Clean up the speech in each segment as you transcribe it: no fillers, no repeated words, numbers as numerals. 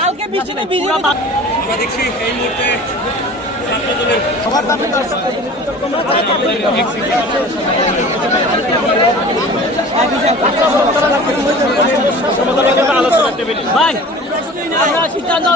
কালকে বৃষ্টিতে ভিজে আমরা দেখছি এই মুহূর্তে সবার দাবি ভাই আমরা সিদ্ধান্ত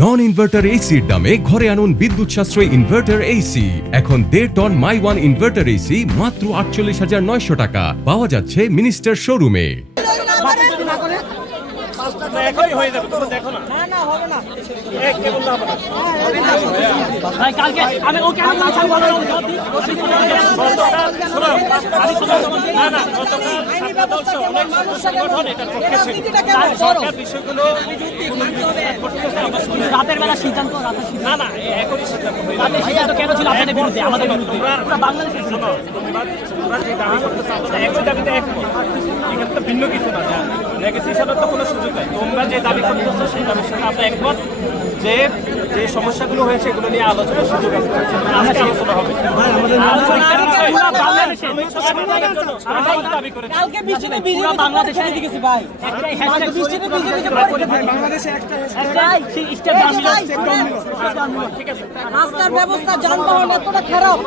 নন ইনভার্টার এসির দামে ঘরে আনুন বিদ্যুৎ সাশ্রয়ী ইনভার্টার এসি। এখন 1.5 ton my one inverter AC মাত্র 48,900 টাকা পাওয়া যাচ্ছে মিনিস্টার শোরুমে। এখনই হয়ে যাবে, তোমরা দেখো না। না না হবে না, এক কে বলতে হবে না ভাই। কালকে আমি ওকে আমি না ছাড়ব না, শোনো না না আইনি ব্যবস্থা অনেক সংগঠন এটা পক্ষে ছিল। সরকার বিষয়গুলো রাতের বেলা সিদ্ধান্ত না না এখনই সিদ্ধান্ত হয়ে যাবে। সিদ্ধান্ত কেন ছিল আপনাদের বিরুদ্ধে আমাদের বিরুদ্ধে পুরো বাংলাদেশের জন্য তোমরা যে দাবি করতে চাও একই দাবিতে একমত, এখানে তো ভিন্ন কিছু না। নেগোসিয়েশনের তো কোনো সুযোগ নেই। তোমরা যে দাবি করতেছো সেই দাবির সাথে আমরা একমত যে যে সমস্যাগুলো হয়েছে এগুলো নিয়ে আলোচনার সুযোগ আছে, আজকে আলোচনা হবে। কালকে বৃষ্টিতে ভিজে বাংলাদেশে গেছি ভাই, একটাই হ্যাশট্যাগ বৃষ্টিতে ভিজে ভিজে বাংলাদেশে একটা হ্যাশট্যাগ স্টেট ঠিক আছে। রাস্তার ব্যবস্থা যানবাহন এতটা খারাপ।